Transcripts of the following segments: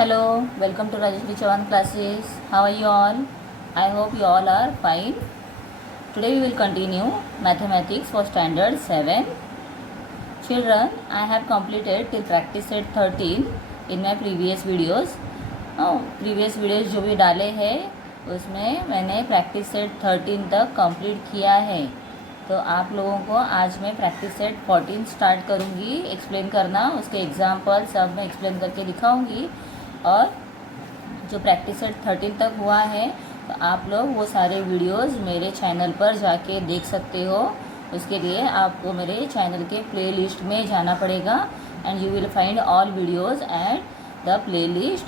Hello, welcome to Rajeshri Chavan classes. How are you all? I hope you all are fine. Today we will continue mathematics for standard 7. Children, I have completed till practice set 13 in my previous videos. previous videos जो भी डाले हैं उसमें मैंने practice set 13 तक complete किया है. तो आप लोगों को आज मैं प्रैक्टिस सेट 14 स्टार्ट करूँगी एक्सप्लेन करना. उसके एग्जाम्पल सब मैं एक्सप्लेन करके दिखाऊँगी. और जो प्रैक्टिस सेट 13 तक हुआ है तो आप लोग वो सारे वीडियोस मेरे चैनल पर जाके देख सकते हो. उसके लिए आपको मेरे चैनल के प्लेलिस्ट में जाना पड़ेगा and you will find all videos at the playlist.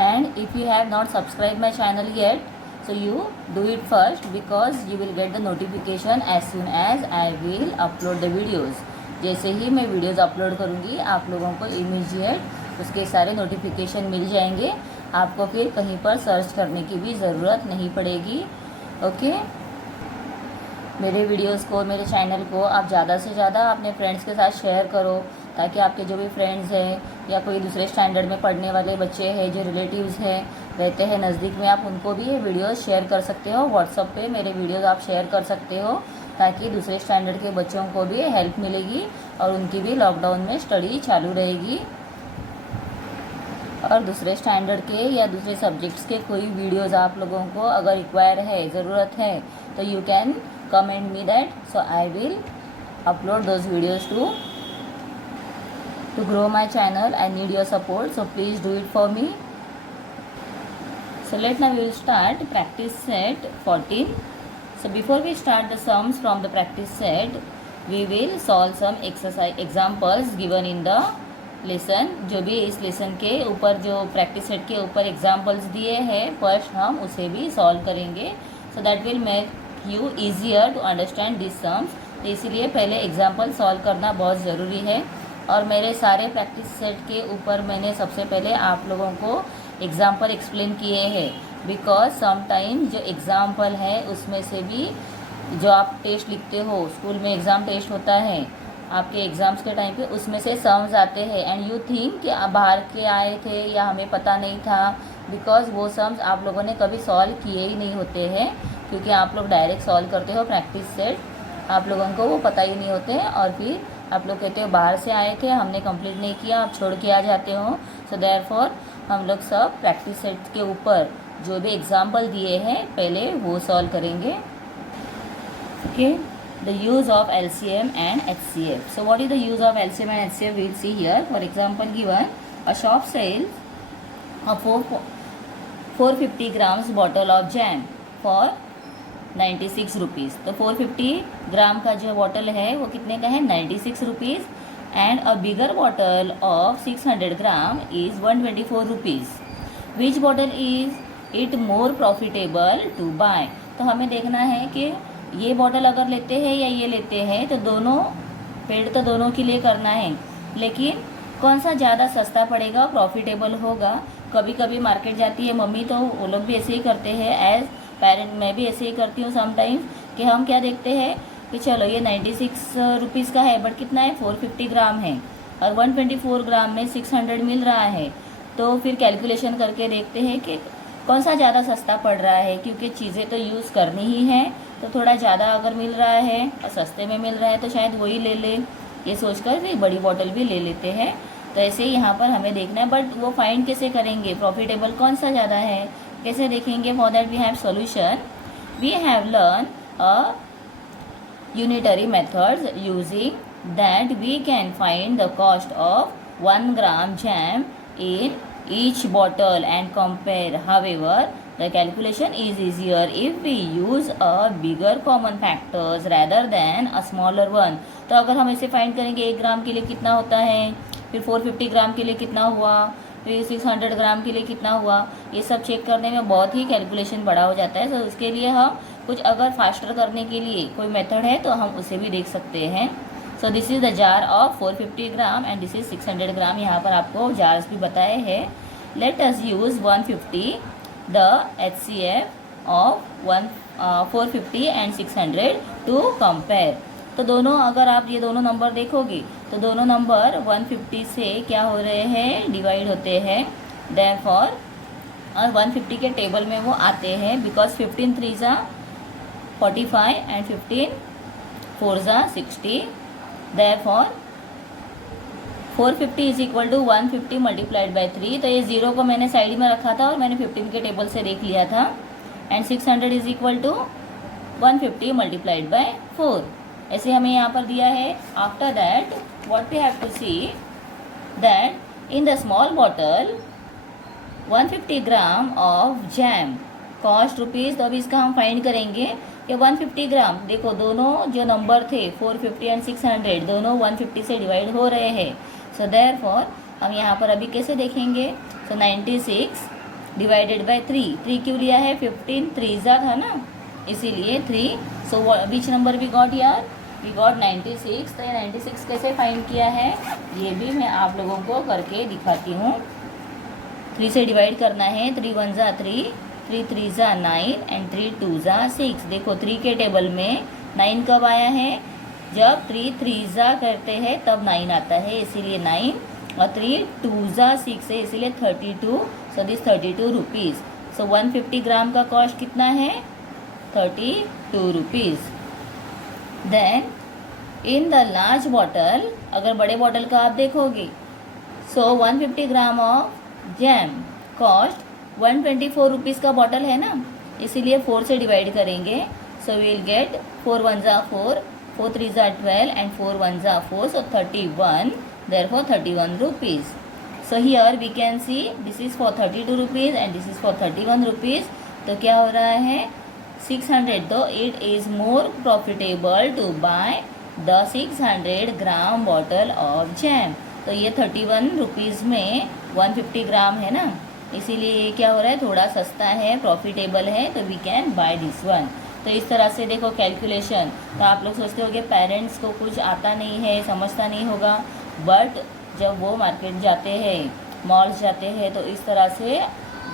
And if you have not subscribe my channel yet so you do it first because you will get the notification as soon as I will upload the videos. जैसे ही मैं videos upload करूँगी आप लोगों को immediate उसके सारे notification मिल जाएंगे. आपको फिर कहीं पर सर्च करने की भी ज़रूरत नहीं पड़ेगी. ओके, मेरे वीडियोस को मेरे चैनल को आप ज़्यादा से ज़्यादा अपने फ्रेंड्स के साथ शेयर करो ताकि आपके जो भी फ्रेंड्स हैं या कोई दूसरे स्टैंडर्ड में पढ़ने वाले बच्चे हैं जो रिलेटिव्स हैं रहते हैं नज़दीक में, आप उनको भी ये वीडियोस शेयर कर सकते हो. व्हाट्सएप पे मेरे वीडियोस आप शेयर कर सकते हो ताकि दूसरे स्टैंडर्ड के बच्चों को भी हेल्प मिलेगी और उनकी भी लॉकडाउन में स्टडी चालू रहेगी. और दूसरे स्टैंडर्ड के या दूसरे सब्जेक्ट्स के कोई वीडियोस आप लोगों को अगर रिक्वायर है, ज़रूरत है तो you can comment me that so I will upload those videos to grow my channel. I need your support, so please do it for me. So now we will start practice set 14. So before we start the sums from the practice set, we will solve some exercise examples given in the lesson. जो भी इस lesson के ऊपर जो practice set के ऊपर examples दिए हैं फर्स्ट हम उसे भी सॉल्व करेंगे. So that will make you easier to understand this sums. तो इसीलिए पहले एग्जाम्पल सॉल्व करना बहुत ज़रूरी है. और मेरे सारे प्रैक्टिस सेट के ऊपर मैंने सबसे पहले आप लोगों को एग्जाम्पल एक्सप्लेन किए हैं बिकॉज समटाइम जो एग्ज़ाम्पल है उसमें से भी जो आप टेस्ट लिखते हो, स्कूल में एग्ज़ाम टेस्ट होता है आपके एग्ज़ाम्स के टाइम पे, उसमें से सम्स आते हैं एंड यू थिंक कि आप बाहर के आए थे या हमें पता नहीं था बिकॉज वो सम्स आप लोगों ने कभी सॉल्व किए ही नहीं होते हैं क्योंकि आप लोग डायरेक्ट सॉल्व करते हो प्रैक्टिस सेट, आप लोगों को वो पता ही नहीं होते हैं और फिर आप लोग कहते हो बाहर से आए थे हमने कंप्लीट नहीं किया, आप छोड़ के आ जाते हो. सो देयरफॉर हम लोग सब प्रैक्टिस सेट के ऊपर जो भी एग्जाम्पल दिए हैं पहले वो सॉल्व करेंगे. Okay, the use of LCM and HCF. So what is the use of LCM and HCF we will see here. For example given a shop sells a 450 grams bottle of jam for 96 rupees. तो 450 ग्राम का जो bottle है वो कितने का है? 96 rupees. And a bigger bottle of 600 gram is 124 rupees. Which bottle is it more profitable to buy. तो हमें देखना है कि ये बॉटल अगर लेते हैं या ये लेते हैं तो दोनों पेड तो दोनों के लिए करना है, लेकिन कौन सा ज़्यादा सस्ता पड़ेगा, प्रॉफिटेबल होगा. कभी कभी मार्केट जाती है मम्मी तो वो लोग भी ऐसे ही करते हैं. एज पेरेंट मैं भी ऐसे ही करती हूँ समटाइम्स कि हम क्या देखते हैं कि चलो ये 96 रुपीज़ का है बट कितना है 450 ग्राम है और 124 ग्राम में 600 मिल रहा है. तो फिर कैलकुलेशन करके देखते हैं कि कौन सा ज़्यादा सस्ता पड़ रहा है क्योंकि चीज़ें तो यूज़ करनी ही है. तो थोड़ा ज़्यादा अगर मिल रहा है और सस्ते में मिल रहा है तो शायद वही ले ले, ये सोचकर फिर बड़ी बॉटल भी ले लेते हैं. तो ऐसे ही यहाँ पर हमें देखना है. बट वो फाइंड कैसे करेंगे प्रॉफिटेबल कौन सा ज़्यादा है, कैसे देखेंगे? For that we have solution. We have learn a unitary methods using that we can find the cost of 1 gram jam in each bottle and compare. However, the calculation is easier if we use a bigger common factors rather than a smaller one. तो अगर हम इसे find करेंगे 1 ग्राम के लिए कितना होता है, फिर 450 ग्राम के लिए कितना हुआ, फिर 600 ग्राम के लिए कितना हुआ, ये सब चेक करने में बहुत ही कैलकुलेशन बड़ा हो जाता है. तो उसके लिए हम कुछ अगर फास्टर करने के लिए कोई मेथड है तो हम उसे भी देख सकते हैं. So this is the jar of 450 gram and this is 600 gram. यहाँ पर आपको जार्स भी बताए हैं. Let us use 150 the HCF of 450 and 600 to compare. तो दोनों, अगर आप ये दोनों नंबर देखोगे तो दोनों नंबर 150 से क्या हो रहे हैं, डिवाइड होते हैं। देयरफॉर और 150 के टेबल में वो आते हैं, बिकॉज 15 3 ज़ा 45 एंड 15 4 ज़ा 60। Therefore 450 is equal to 150 multiplied by 3। तो ये जीरो को मैंने साइड में रखा था और मैंने 15 के टेबल से देख लिया था। And 600 is equal to 150 multiplied by 4, ऐसे हमें यहाँ पर दिया है। After that what we have to see that in the small bottle 150 gram of jam cost rupees. तो अभी इसका हम फाइंड करेंगे कि 150 ग्राम, देखो दोनों जो नंबर थे 450 एंड 600 दोनों 150 से डिवाइड हो रहे हैं। सो देयरफॉर हम यहाँ पर अभी कैसे देखेंगे, सो 96 डिवाइडेड बाई 3 क्यों लिया है, 15 3 ज़ा था ना, इसीलिए 3। सो विच नंबर वी गॉट यार, वी गॉट 96। तो ये 96 कैसे फाइंड किया है, ये भी मैं आप लोगों को करके दिखाती हूँ। 3 से डिवाइड करना है, 3 1 ज़ा 3, 3 3 ज़ा 9 एंड 3 2 ज़ा 6। देखो 3 के टेबल में 9 कब आया है, जब 3 3 ज़ा करते हैं तब 9 आता है, इसीलिए 9। और 3 2 ज़ा 6 है, इसीलिए 32। So this 32 rupees. सो 150 ग्राम का कॉस्ट कितना है, 32 rupees. Then in the large bottle, अगर बड़े बॉटल का आप देखोगे, so 150 gram of jam cost 124 rupees का बॉटल है ना, इसीलिए 4 से डिवाइड करेंगे। सो वी विल गेट 4 1 ज़ा 4, 4 3 ज़ा 12 एंड 4 1 ज़ा 4, so 31, therefore 31 rupees. So here we can see this is for 32 rupees and this is for 31 rupees. तो क्या हो रहा है, 600, तो it is more profitable to buy the 600 gram bottle of jam. तो ये 31 रुपीज़ में 150 ग्राम है ना, इसीलिए ये क्या हो रहा है, थोड़ा सस्ता है, प्रॉफिटेबल है, तो we can buy this one. तो इस तरह से देखो कैलकुलेशन। तो आप लोग सोचते हो कि पेरेंट्स को कुछ आता नहीं है, समझता नहीं होगा, बट जब वो मार्केट जाते हैं, मॉल्स जाते हैं, तो इस तरह से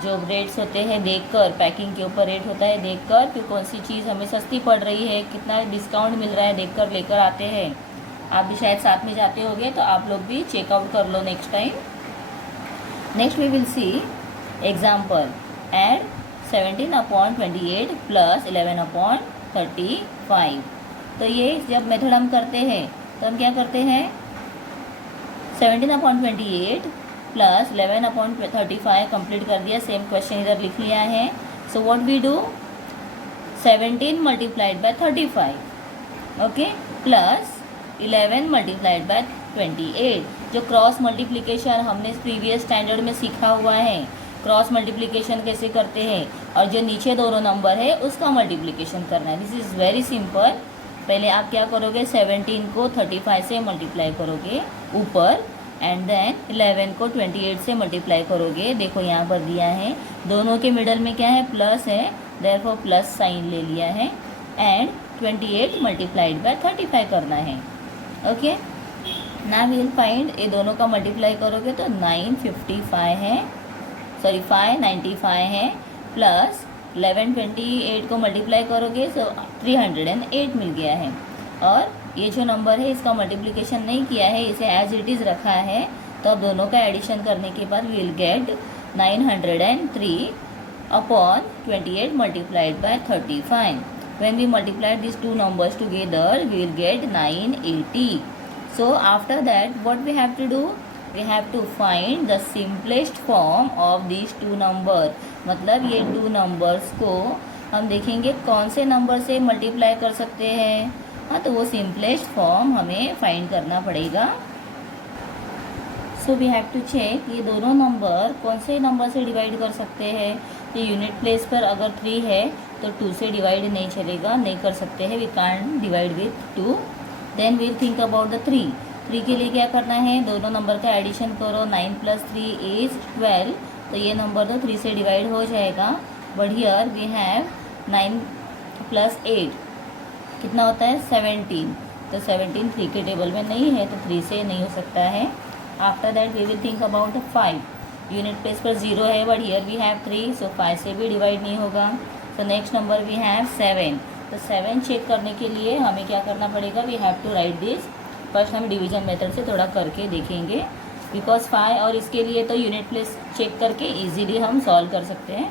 जो रेट्स होते हैं देखकर, पैकिंग के ऊपर रेट होता है देखकर, फिर कौन सी चीज़ हमें सस्ती पड़ रही है, कितना डिस्काउंट मिल रहा है देखकर लेकर आते हैं। आप भी शायद साथ में जाते होगे, तो आप लोग भी चेकआउट कर लो next time. Next we will see example, add 17/28 plus 11/35। तो ये जब मेथड हम करते हैं तो हम क्या करते हैं, 17/28 प्लस 11/35 कंप्लीट कर दिया, सेम क्वेश्चन इधर लिख लिया है। So what we do, 17 multiplied by 35, okay, plus 11 multiplied by 28। जो क्रॉस मल्टीप्लिकेशन हमने प्रीवियस स्टैंडर्ड में सीखा हुआ है, क्रॉस मल्टीप्लिकेशन कैसे करते हैं, और जो नीचे दोनों नंबर है उसका मल्टीप्लिकेशन करना है। This is very simple. पहले आप क्या करोगे, 17 को 35 से मल्टीप्लाई करोगे ऊपर, एंड देन 11 को 28 से मल्टीप्लाई करोगे। देखो यहाँ पर दिया है, दोनों के मिडल में क्या है, प्लस है, देयरफॉर प्लस साइन ले लिया है, एंड 28 मल्टीप्लाइड बाय 35 करना है, okay. Now we will find, ये दोनों का मल्टीप्लाई करोगे तो 955 है, सॉरी 595 है, प्लस 1128 को मल्टीप्लाई करोगे तो 308 मिल गया है। और ये जो नंबर है इसका मल्टीप्लिकेशन नहीं किया है, इसे एज इट इज़ रखा है। तो अब दोनों का एडिशन करने के बाद we will get 903 upon 28 multiplied by 35। When we multiply these two numbers together, we will get 980. So after that, what we have to do? We have to find the simplest form of these two numbers. मतलब ये two numbers को हम देखेंगे कौन से number से multiply कर सकते हैं। हाँ, तो वो सिंपलेस्ट फॉर्म हमें फाइंड करना पड़ेगा। So we have to check ये दोनों नंबर कौन से नंबर से डिवाइड कर सकते हैं। तो यूनिट प्लेस पर अगर 3 है तो 2 से डिवाइड नहीं चलेगा, नहीं कर सकते हैं, we can't divide with 2। Then we'll think about the 3 के लिए क्या करना है, दोनों नंबर का एडिशन करो, 9 + 3 इज 12। तो ये नंबर तो 3 से डिवाइड हो जाएगा, बट हियर वी हैव 9 + 8 कितना होता है 17। तो 17 3 के टेबल में नहीं है, तो 3 से नहीं हो सकता है। After that we will think about 5, unit place पर 0 है, but here we have 3, so 5 से भी डिवाइड नहीं होगा। So next number we have 7, तो 7 चेक करने के लिए हमें क्या करना पड़ेगा, we have to write this. First हम डिवीजन मेथड से थोड़ा करके देखेंगे, बिकॉज 5 और इसके लिए तो यूनिट प्लेस चेक करके इजीली हम सॉल्व कर सकते हैं।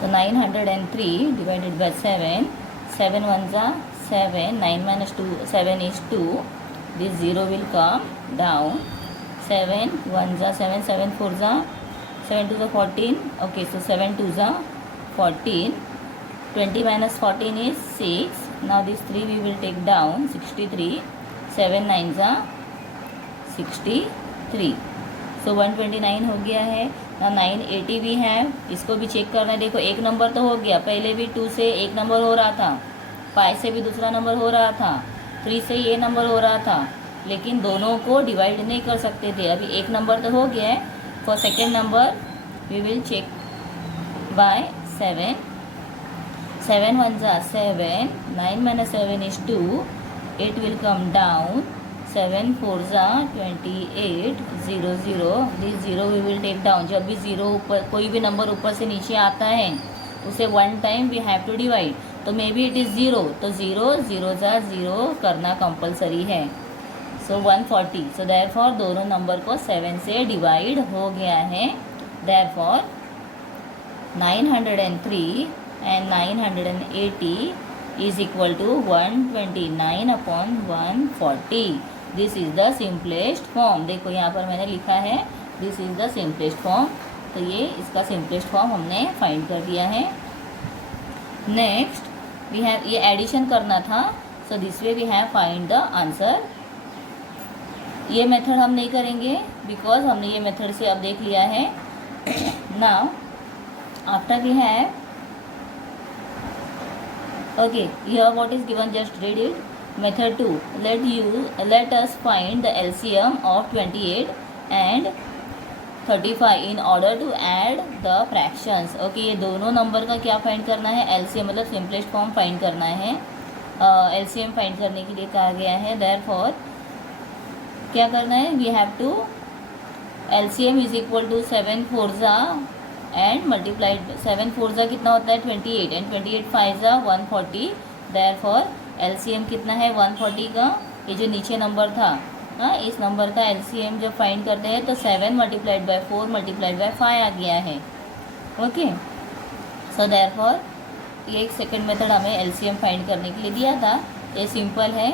सो 903 डिवाइडेड बाय 7, 7 1 जा 7, 9 minus 2 7 is 2, this 0 will come down, 7 1 जा 7, 7 4 जा 7 2 जा 14, okay, so 7 2 जा 14, 20 minus 14 is 6, now this 3 we will take down, 63, 7 9 जा 63, so 129 हो गया है ना। 980 भी है, इसको भी चेक करना है। देखो एक नंबर तो हो गया, पहले भी 2 से एक नंबर हो रहा था, 5 से भी दूसरा नंबर हो रहा था, 3 से ये नंबर हो रहा था, लेकिन दोनों को डिवाइड नहीं कर सकते थे। अभी एक नंबर तो हो गया है। For second number we will check by 7, 7 1 जा 7, 9 minus 7 is 2, 8 will come down, 7 4 जा 28, 0 0, this 0 we will take down. जब भी 0 ऊपर कोई भी नंबर ऊपर से नीचे आता है उसे 1 time we have to divide, तो मे बी इट इज़ 0, तो 0 0 जा 0 करना कंपलसरी है। सो 140, सो देयरफॉर दोनों नंबर को 7 से डिवाइड हो गया है। Therefore 903 and 980 is equal to 129 upon 140। This is the simplest form. देखो यहाँ पर मैंने लिखा है this is the simplest form, तो ये इसका सिंपलेस्ट फॉर्म हमने फाइंड कर दिया है। नेक्स्ट वी हैव, ये एडिशन करना था, so this way we have find the answer. ये मेथड हम नहीं करेंगे बिकॉज हमने ये मेथड से अब देख लिया है। Now after we have, okay, here what is given, just read it. Method 2, let us find the LCM of 28 and 35 in order to add the fractions। Okay, ये दोनों नंबर का क्या फाइंड करना है, LCM मतलब सिंपलेस्ट फॉर्म फाइंड करना है। LCM find करने के लिए कहा गया है। देयरफॉर क्या करना है, we have to LCM is equal to 7 4 जा एंड मल्टीप्लाइड 7 4 जा कितना होता है 28 एंड 28 5 जा 140। देयरफॉर LCM कितना है 140 का, ये जो नीचे नंबर था, हाँ, इस नंबर का LCM जब फाइंड करते हैं तो 7 मल्टीप्लाइड बाय 4 मल्टीप्लाइड बाय 5 आ गया है। ओके, सो देयरफॉर ये एक सेकंड मेथड हमें LCM फाइंड करने के लिए दिया था। ये सिंपल है,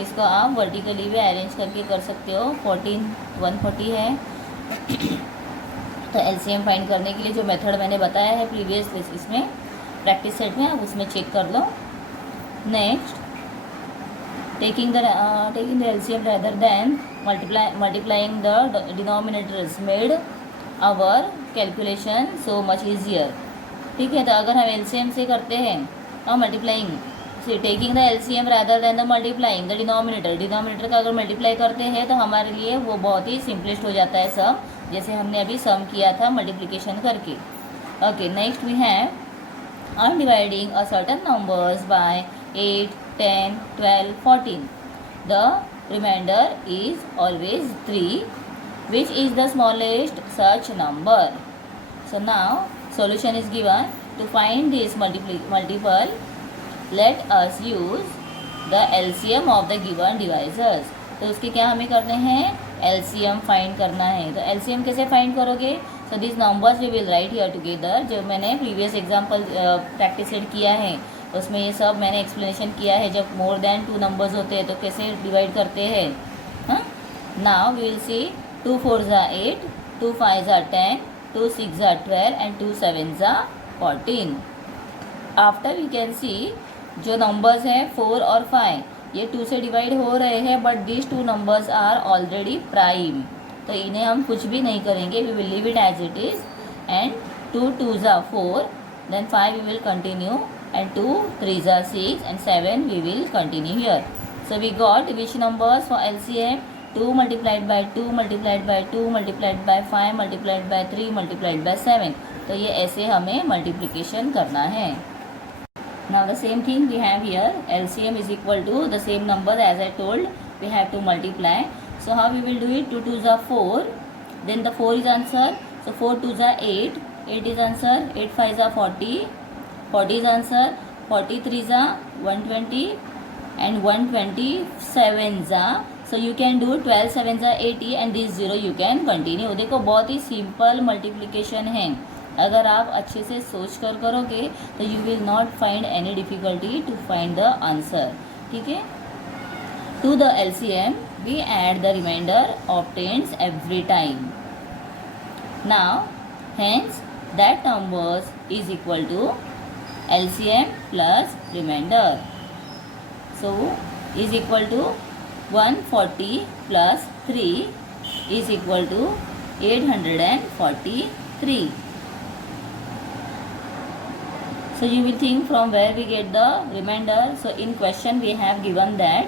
इसको आप वर्टिकली भी अरेंज करके कर सकते हो। 14 140 है। तो LCM फाइंड करने के लिए जो मेथड मैंने बताया है प्रीवियस इसमें प्रैक्टिस सेट में, आप उसमें चेक कर लो। Next, taking the LCM rather than multiplying the denominators made our calculation so much easier। ठीक है, तो अगर हम LCM से करते हैं और multiplying, taking the LCM rather than the multiplying the denominator का अगर मल्टीप्लाई करते हैं तो हमारे लिए वो बहुत ही सिंपलेस्ट हो जाता है सम, जैसे हमने अभी सम किया था मल्टीप्लिकेशन करके। Okay, next we have, I'm dividing a certain numbers by 8, 10, 12, 14. The remainder is always 3. Which is the smallest such number? So now solution is given. To find this multiple, let us use the LCM of the given divisors. तो उसके क्या हमें करने हैं, LCM find करना है। तो LCM कैसे फाइंड करोगे, so this numbers we will write here together. जो मैंने प्रीवियस एग्जांपल प्रैक्टिस सेट किया है उसमें ये सब मैंने एक्सप्लेनेशन किया है। जब मोर देन 2 नंबर्स होते हैं तो कैसे डिवाइड करते हैं। हाँ, नाउ वी विल सी 2 4 जा 8, 2 5 जा 10, 2 6 जा 12 एंड 2 7 जा 14। आफ्टर वी कैन सी जो नंबर्स हैं 4 और 5 ये 2 से डिवाइड हो रहे हैं, but these 2 numbers are already prime, तो इन्हें हम कुछ भी नहीं करेंगे, we will leave it as it is. And 2 2 जा 4, then 5 we will continue, and 2 3 जा 6 and 7 we will continue here. So we got which numbers for LCM, 2 multiplied by 2 multiplied by 2 multiplied by 5 multiplied by 3 multiplied by 7। तो ये ऐसे हमें multiplication करना है। Now the same thing we have here, LCM is equal to the same number as I told, we have to multiply. So how we will do it, 2 2 are 4, then the 4 is answer, so 4 2 are 8, 8 is answer, 8 5 are 40, 40 is answer, 43 जा 120 and 127 जा, so you can do 12 7 जा 80 and this 0 you can continue. देखो बहुत ही simple multiplication है, अगर आप अच्छे से सोच कर करोगे तो you will not find any difficulty to find the answer. ठीक है. To the LCM we add the remainder obtained every time. Now hence that numbers is equal to LCM plus remainder. So is equal to 140 plus 3 is equal to 843. So you will think from where we get the remainder. So in question we have given that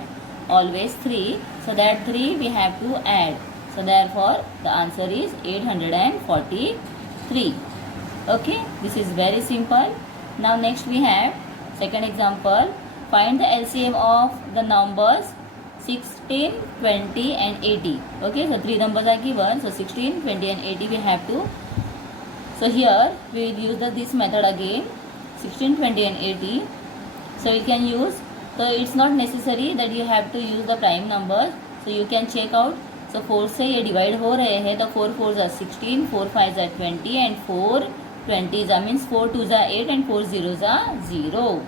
always 3, so that 3 we have to add, so therefore the answer is 843. Okay, this is very simple. Now next we have second example. Find the LCM of the numbers 16, 20 and 80. Okay, so three numbers are given, so 16, 20 and 80 we have to. So here we will use this method again, 16, 20 and 80. So we can use, so it's not necessary that you have to use the prime numbers, so you can check out. So 4 से ये divide हो रहे हैं, तो 4 4 जा 16, 4 5 जा 20 and 4 20 जा means 4 2 जा 8 एंड 4 0 जा 0.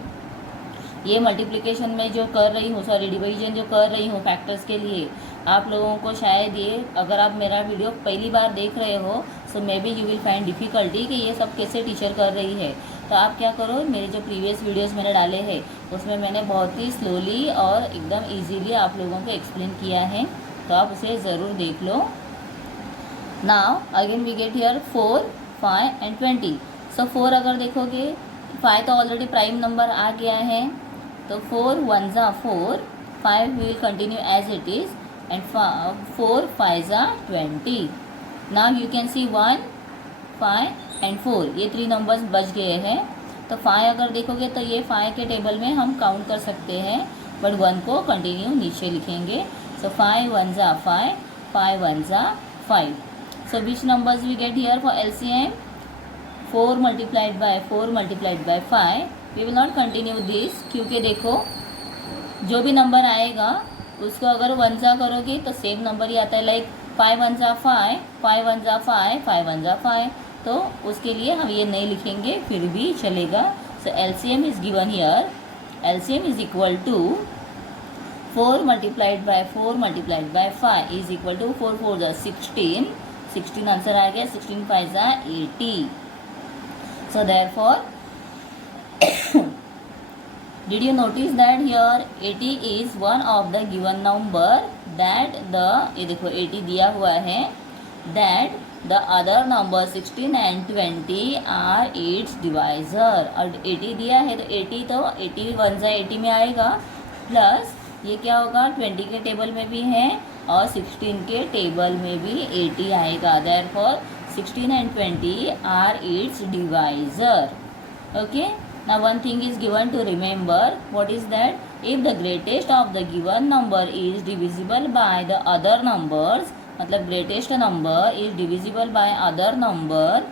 ये मल्टीप्लिकेशन में जो कर रही हूँ, सॉरी डिवीजन जो कर रही हूँ फैक्टर्स के लिए, आप लोगों को शायद ये, अगर आप मेरा वीडियो पहली बार देख रहे हो so maybe you will find difficulty कि ये सब कैसे टीचर कर रही है. तो आप क्या करो, मेरे जो प्रीवियस वीडियोस मैंने डाले हैं उसमें मैंने बहुत ही स्लोली और एकदम इजीली आप लोगों को एक्सप्लेन किया है, तो आप उसे ज़रूर देख लो. Now again we get here 4, 5 and 20. So 4 अगर देखोगे, 5 तो ऑलरेडी प्राइम नंबर आ गया है, तो 4 1 जा 4, 5 will continue as it is and 4 5 जा 20. Now you can see 1, 5 and 4, ये 3 नंबर्स बच गए हैं. तो 5 अगर देखोगे तो ये 5 के टेबल में हम काउंट कर सकते हैं, बट 1 को कंटिन्यू नीचे लिखेंगे. सो 5 1 जा 5, 5 1 जा 5. So which numbers we get here for LCM? 4 multiplied by 4 multiplied by 5. We will not continue this, क्योंकि देखो जो भी नंबर आएगा उसको अगर 1 जा करोगे तो सेम नंबर ही आता है. लाइक 5 1 जा 5, 5 1 जा 5, 5 1 जा 5, तो उसके लिए हम ये नहीं लिखेंगे फिर भी चलेगा. So LCM is given here. LCM is equal to 4 multiplied by 4 multiplied by 5 is equal to 4 4 जा 16, 16 आंसर आ गया, 16 5 जा 80. So therefore did you notice that here 80 is one of the given number that the, ये देखो 80 दिया हुआ है, that the other number 16 and 20 are its divisor. और 80 दिया है तो 80 तो 80 1 जा 80 में आएगा, प्लस ये क्या होगा 20 के टेबल में भी है और 16 के टेबल में भी 80 आएगा. therefore 16 and 20 are its divisor. okay. Now one thing is given to remember. What is that? If the greatest of the given number is divisible by the other numbers, मतलब greatest number is divisible by other number,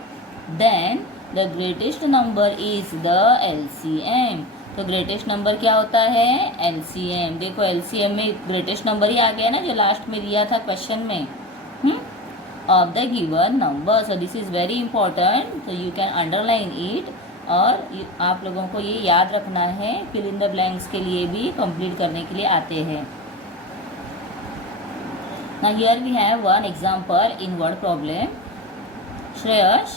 then the greatest number is the LCM. तो greatest number क्या होता है? LCM. देखो LCM में greatest number ही आ गया ना जो लास्ट में दिया था क्वेश्चन में, of the given number. So this is very important. So you can underline it. और आप लोगों को ये याद रखना है, फिल इन द ब्लैंक्स के लिए भी कंप्लीट करने के लिए आते हैं. Now here we have one example in word problem. Shreyash,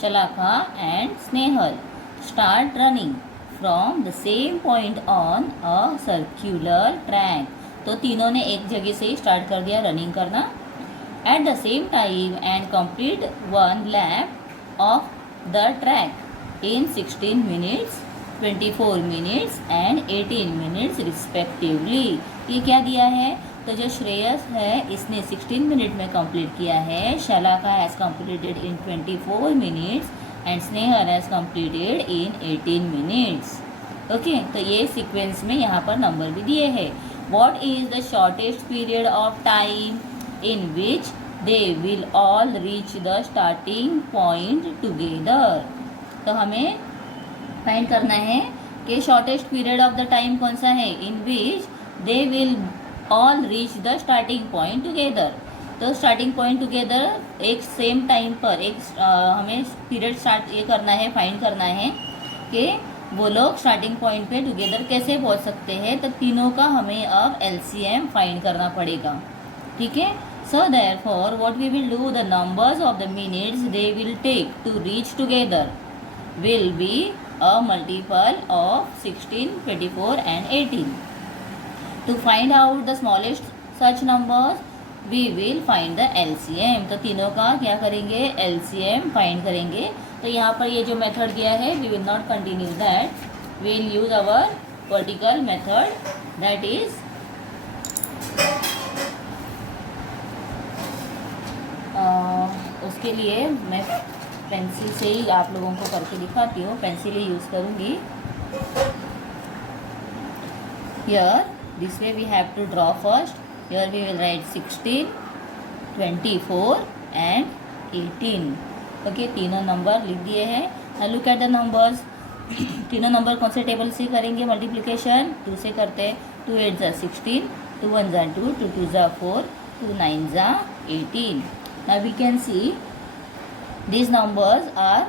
Shalakha and Snehal start running from the same point on a circular track. तो तीनों ने एक जगह से स्टार्ट कर दिया रनिंग करना at the same time and complete one lap of the track in 16 minutes, 24 minutes and 18 minutes respectively. ये क्या दिया है? तो जो श्रेयस है इसने 16 मिनट में कंप्लीट किया है, Shalaka has completed in 24 minutes and Snehal has completed in 18 minutes. Okay, तो ये सीक्वेंस में यहाँ पर नंबर भी दिए हैं. What is the shortest period of time in which they will all reach the starting point together. तो हमें फाइंड करना है कि shortest period of the time कौन सा है, in which they will all reach the starting point together. तो starting point together एक सेम टाइम पर एक हमें पीरियड स्टार्ट ये करना है, फाइंड करना है कि वो लोग स्टार्टिंग पॉइंट पे टुगेदर कैसे पहुंच सकते हैं। तो तीनों का हमें अब LCM फाइंड करना पड़ेगा, ठीक है। So therefore what we will do, the numbers of the minutes they will take to reach together will be a multiple of 16, 24 and 18. To find out the smallest such numbers we will find the LCM. तो तीनों का क्या करेंगे, LCM find करेंगे। तो यहाँ पर ये जो मेथड दिया है, we will not continue that, we will use our vertical method, that is उसके लिए मैं पेंसिल से ही आप लोगों को करके दिखाती हूँ, पेंसिल ही यूज़ करूँगी। Here this way we have to draw first. Here we will write 16, 24 and 18. Okay, तीनों नंबर लिख दिए हैं। Now look at the numbers. तीनों नंबर कौन से टेबल से करेंगे मल्टीप्लिकेशन, 2 से करते हैं। 2 8 जा 16, 2 1 जा 2, 2 2 जा 4, 2 9 जा 18. Now we can see these numbers are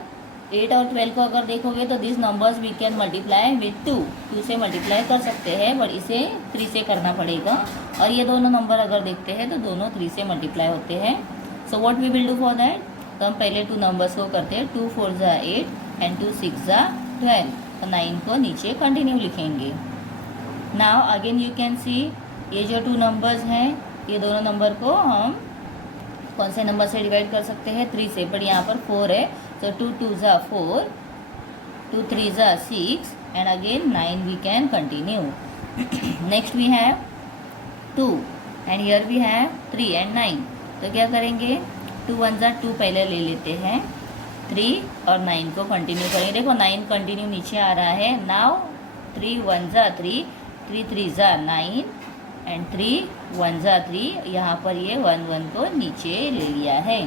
8 और 12 को अगर देखोगे तो this numbers we can multiply with 2 से मल्टीप्लाई कर सकते हैं, बट इसे 3 से करना पड़ेगा। और ये दोनों नंबर अगर देखते हैं तो दोनों 3 से मल्टीप्लाई होते हैं। So what we will do for that, तो हम पहले 2 नंबर्स को करते हैं। 2 4 जा 8 एंड 2 6 जा 12। तो 9 को नीचे कंटिन्यू लिखेंगे। नाउ अगेन यू कैन सी ये जो 2 नंबर्स हैं, ये दोनों नंबर को हम कौन से नंबर से डिवाइड कर सकते हैं, 3 से, बट यहाँ पर 4 है। So 2 2 जा 4, 2 3 जा 6 and again 9 we can continue. Next we have 2 and here we have 3 and 9. तो क्या करेंगे, 2 1 जा 2 पहले ले लेते हैं, 3 और 9 को कंटिन्यू करेंगे। देखो 9 कंटिन्यू नीचे आ रहा है। नाउ 3 1 जा 3, 3 3 जा 9 एंड 3 1 जा 3, यहाँ पर ये 1 1 को नीचे ले लिया है।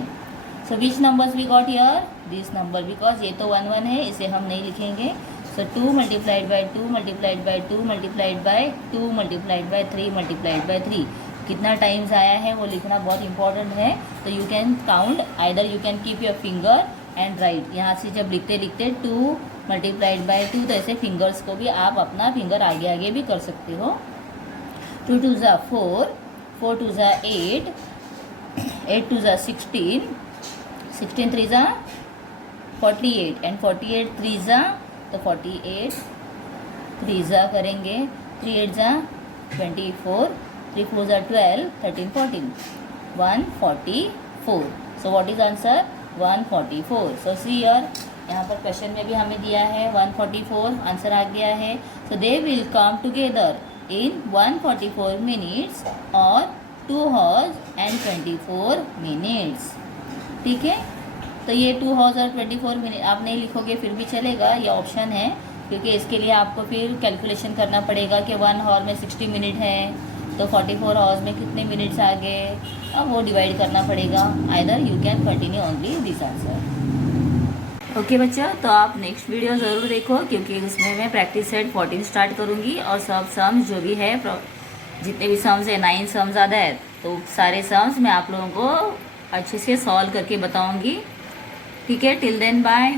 So which numbers we got here, this number, because ये तो 1 1 है, इसे हम नहीं लिखेंगे। So 2 multiplied by 2 multiplied by 2 multiplied by 2 multiplied by 3 multiplied by 3। कितना टाइम्स आया है वो लिखना बहुत इंपॉर्टेंट है। तो you can count, either you can keep your finger and right. यहाँ से जब लिखते लिखते 2 मल्टीप्लाइड बाई 2, तो ऐसे फिंगर्स को भी आप अपना फिंगर आगे आगे भी कर सकते हो। 2 2 जा 4, 4 2 जा 8, 8 2 जा 16, 16 3 जा 48 एंड 48 3 जा, तो 48 3 जा करेंगे, 3 8 जा 24, 3 4 जा 12, 13 14, 144। सो what is answer, 144। So see here, यहाँ पर क्वेश्चन में भी हमें दिया है 144, आंसर आ गया है। So they will come together in 144 minutes और 2 hours and 24 minutes। ठीक है, तो ये 2 hours और 24 मिनट आप नहीं लिखोगे फिर भी चलेगा, ये ऑप्शन है, क्योंकि इसके लिए आपको फिर कैलकुलेशन करना पड़ेगा कि 1 hour में 60 मिनट है, तो 44 hours में कितने मिनट्स आ गए, अब वो डिवाइड करना पड़ेगा। Either you can continue only this answer. Okay बच्चा, तो आप नेक्स्ट वीडियो ज़रूर देखो, क्योंकि उसमें मैं प्रैक्टिस सेट 14 स्टार्ट करूँगी और सब सम्स जो भी है, जितने भी सम्स है, 9 सम्स ज़्यादा है, तो सारे सम्स मैं आप लोगों को अच्छे से सॉल्व करके बताऊँगी। ठीक है, टिल देन बाय।